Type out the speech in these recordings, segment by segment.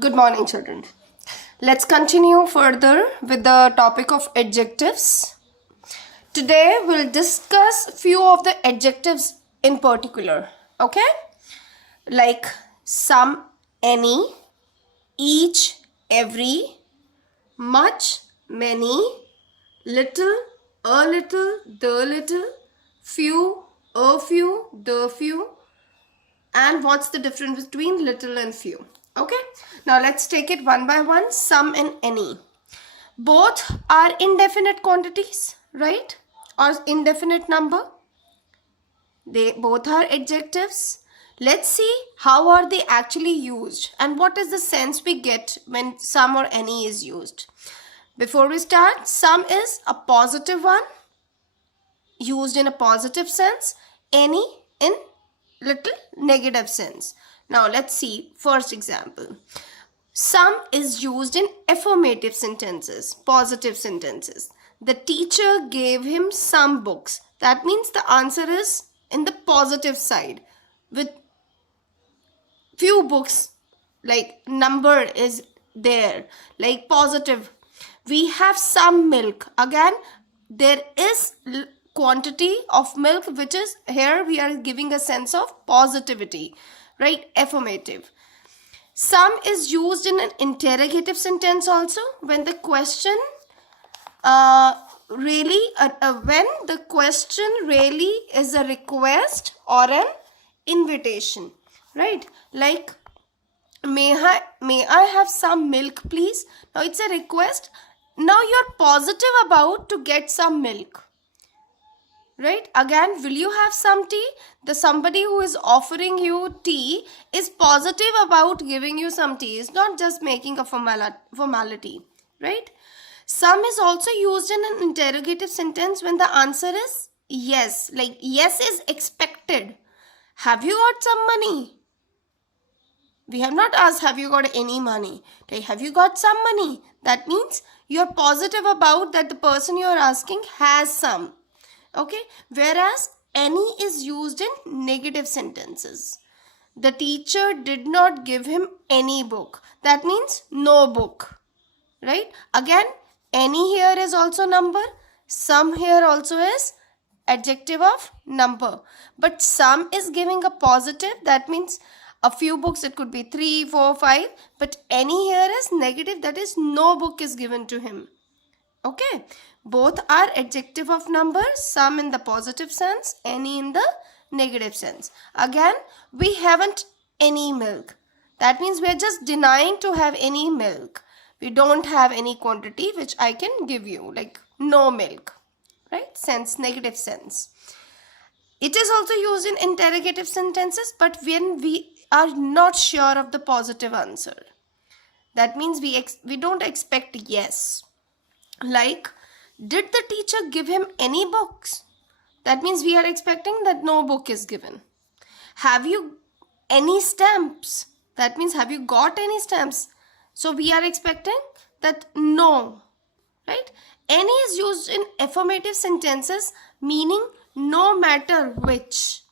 Good morning, children. Let's continue further with the topic of adjectives. Today we'll discuss few of the adjectives in particular. Okay? Like some, any, each, every, much, many, little, a little, few, a few, the few, and what's the difference between little and few. Okay, now let's take it one by one. Some and any, both are indefinite quantities, right? Or indefinite number. They both are adjectives. Let's see how are they actually used and what is the sense we get when some or any is used. Before we start, some is a positive one, used in a positive sense, any in little negative sense. Now let's see first example. Some is used in affirmative sentences, positive sentences. The teacher gave him some books. That means the answer is in the positive side with few books, like number is there, like positive. We have some milk. Again, there is quantity of milk, which is here we are giving a sense of positivity, right? Affirmative. Some is used in an interrogative sentence also when the question when the question really is a request or an invitation, right? Like may I have some milk please? Now it's a request. Now you're positive about to get some milk, right? Again, will you have some tea? The somebody who is offering you tea is positive about giving you some tea. It's not just making a formality, right? Some is also used in an interrogative sentence when the answer is yes. Like yes is expected. Have you got some money? We have not asked have you got any money. Like have you got some money? That means you're positive about that the person you're asking has some. Okay, whereas any is used in negative sentences. The teacher did not give him any book. That means no book, right? Again, any here is also number. Some here also is adjective of number. But some is giving a positive. That means a few books, it could be 3, 4, 5. But any here is negative. That is no book is given to him. Okay, both are adjective of number, some in the positive sense, any in the negative sense. Again, we haven't any milk. That means we are just denying to have any milk. We don't have any quantity which I can give you, like no milk, right? Sense, negative sense. It is also used in interrogative sentences, but when we are not sure of the positive answer. That means we don't expect yes. Like, did the teacher give him any books? That means we are expecting that no book is given. Have you any stamps? That means have you got any stamps? So we are expecting that no, right? Any is used in affirmative sentences, meaning no matter which.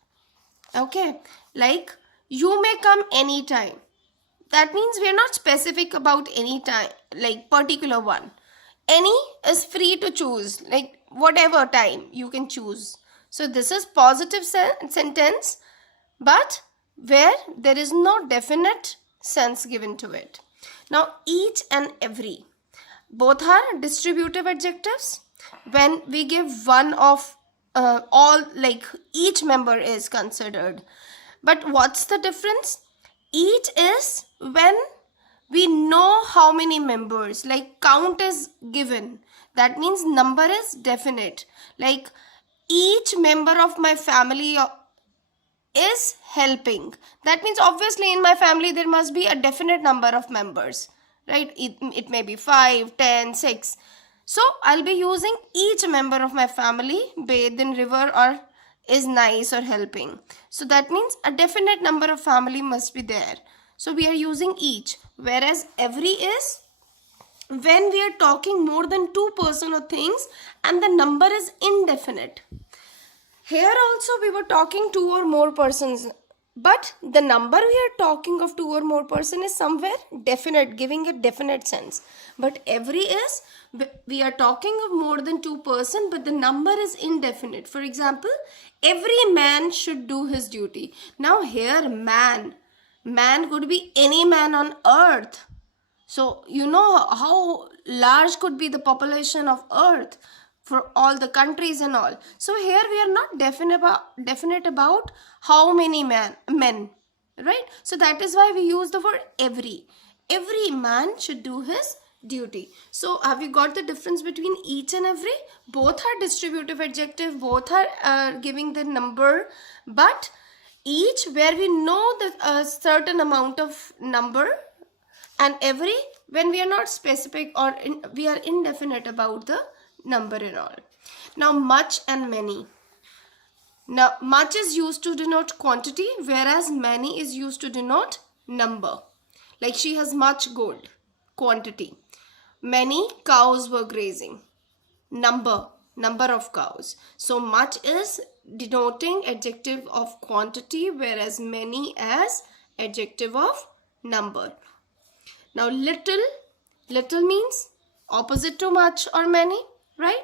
Okay, like you may come anytime. That means we are not specific about any time, like particular one. Any is free to choose, like whatever time you can choose. So this is positive sentence, but where there is no definite sense given to it. Now each and every, both are distributive adjectives. When we give one of all, like each member is considered. But what's the difference? Each is when we know how many members, like count is given. That means number is definite. Like each member of my family is helping. That means obviously in my family there must be a definite number of members, right? It may be 5, 10, 6. So I'll be using each member of my family bathed in river or is nice or helping. So that means a definite number of family must be there. So we are using each, whereas every is when we are talking more than 2 person or things and the number is indefinite. Here also we were talking 2 or more persons, But the number we are talking of, 2 or more person, is somewhere definite, giving a definite sense. But every is, we are talking of more than 2 person, but the number is indefinite. For example, every man should do his duty. Now here man could be any man on earth. So you know how large could be the population of earth for all the countries and all. So here we are not definite about how many men, right? So that is why we use the word every. Every man should do his duty. So have you got the difference between each and every? Both are distributive adjective, both are giving the number, but each where we know that a certain amount of number, and every when we are not specific or we are indefinite about the number and all. Now much and many. Now much is used to denote quantity, whereas many is used to denote number. Like she has much gold, quantity. Many cows were grazing, number of cows. So much is denoting adjective of quantity, whereas many as adjective of number. Now little means opposite to much or many, right?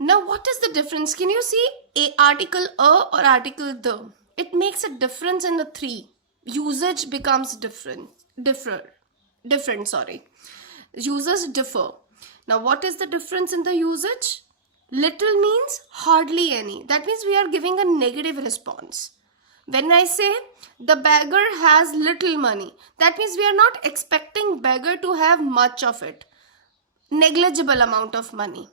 Now what is the difference? Can you see a article a or article the? It makes a difference in the 3. Usage becomes different, sorry. Users differ. Now what is the difference in the usage? Little means hardly any. That means we are giving a negative response. When I say the beggar has little money, that means we are not expecting beggar to have much of it. Negligible amount of money.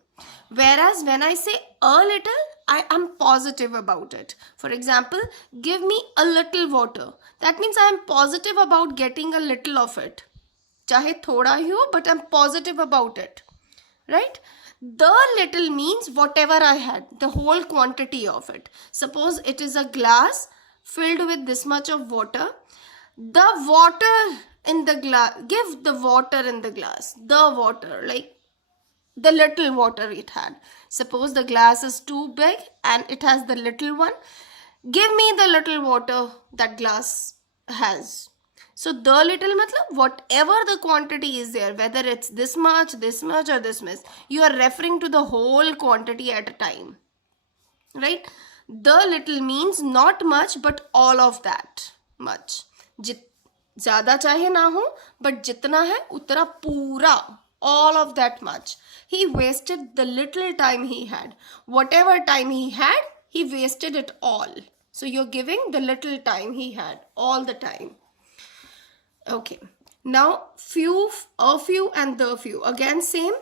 Whereas when I say a little, I am positive about it. For example, give me a little water. That means I am positive about getting a little of it. Chahe thoda hi ho, but I am positive about it. Right? The little means whatever I had, the whole quantity of it. Suppose it is a glass filled with this much of water. The water in the glass, give the water in the glass. The water, like the little water it had. Suppose the glass is too big and it has the little one. Give me the little water that glass has. So the little matlab whatever the quantity is there, whether it's this much or this much, you are referring to the whole quantity at a time. Right? The little means not much but all of that much. ज़्यादा चाहे ना हो, but जितना है उतना पूरा, all of that much. He wasted the little time he had. Whatever time he had, he wasted it all. So you're giving the little time he had, all the time. Okay. Now few, a few and the few. Again same.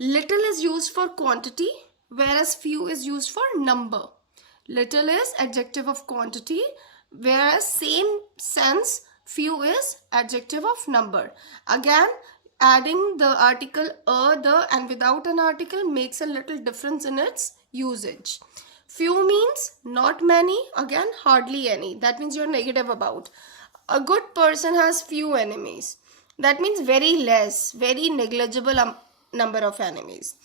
Little is used for quantity, whereas few is used for number. Little is adjective of quantity, whereas same sense few is adjective of number. Again, adding the article a, the and without an article makes a little difference in its usage. Few means not many, again hardly any. That means you're negative about. A good person has few enemies. That means very less, very negligible number of enemies.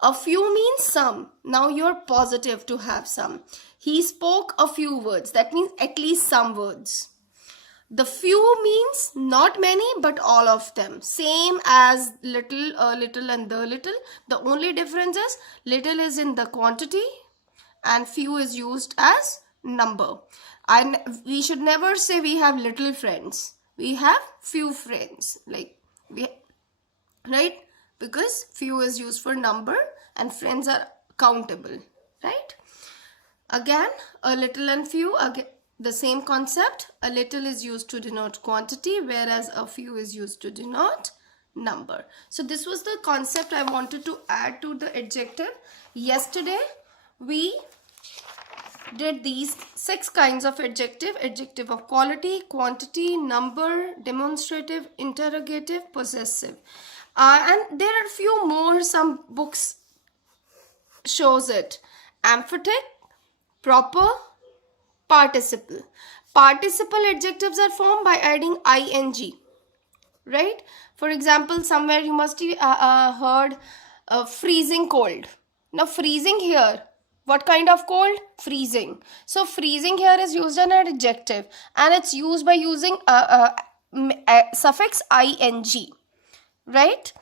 A few means some. Now you're positive to have some. He spoke a few words. That means at least some words. The few means not many but all of them. Same as little, a little and the little. The only difference is little is in the quantity and few is used as number. And we should never say we have little friends. We have few friends. Right? Because few is used for number and friends are countable. Right? Again, a little and few, again, the same concept. A little is used to denote quantity, whereas a few is used to denote number. So this was the concept I wanted to add to the adjective. Yesterday, we did these 6 kinds of adjective. Adjective of quality, quantity, number, demonstrative, interrogative, possessive. And there are few more, some books shows it. Emphatic, proper, participle. Participle adjectives are formed by adding ing. Right? For example, somewhere you must have heard freezing cold. Now freezing here What kind of cold? Freezing. So freezing here is used as an adjective, and it's used by using suffix ing, right?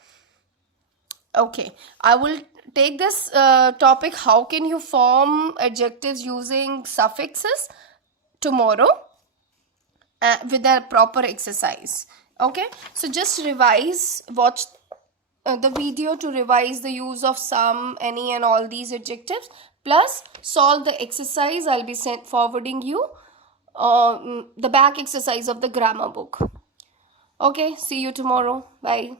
Okay, I will take this topic, how can you form adjectives using suffixes, tomorrow with a proper exercise. Okay, so just revise, watch the video to revise the use of some, any and all these adjectives, plus solve the exercise. I'll be forwarding you the back exercise of the grammar book. Okay, see you tomorrow. Bye.